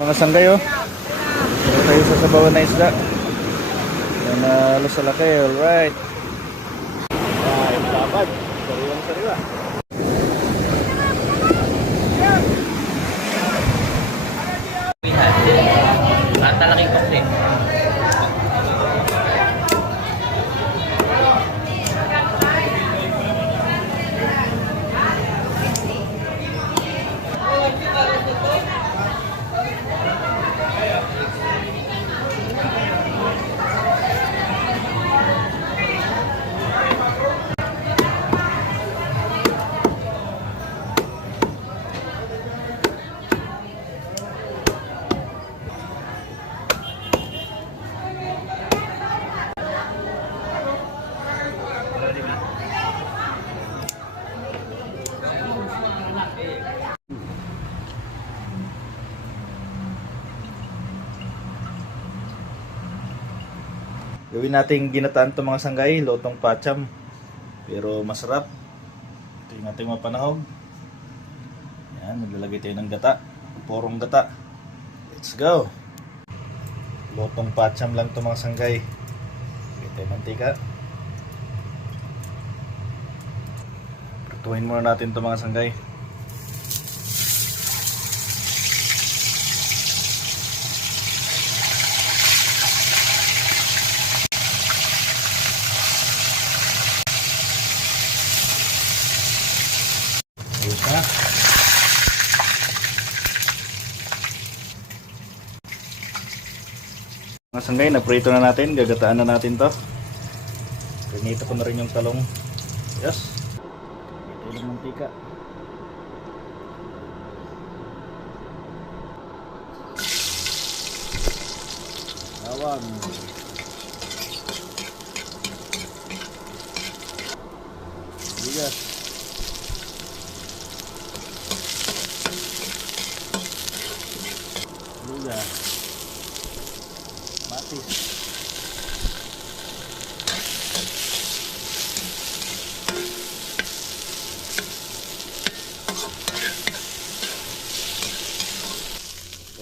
Mga sanggay oh. Dito tayo sa sabawan na isda. Yan na uh, sa laki, alright. Ah, yung lapad. Sariwang sariwa. At talaking kokte. Gawin nating ginataan to mga sanggay, lotong pacham. Pero masarap. Ito yung ating mga panahog. Yan, maglalagay tayo ng gata. Porong gata. Let's go. Lotong pacham lang to mga sanggay. Lagay tayo mantika. Prituhin muna natin to mga sanggay. Mga sanggay, naprito na natin. Gagataan na natin to. Prinito ko na rin yung talong. Yes. Ito yung mantika. Bawang. Bigas. Bigas. 150.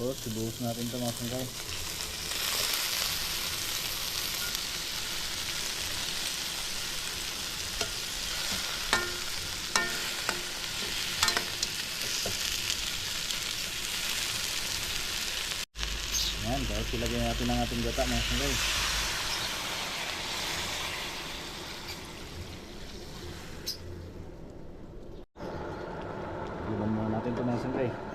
Oh, subuhos natin ito mga sangkay. Ayan guys, ilagay natin ang ating gata mga sangay. Iwan muna natin ito mga sangay.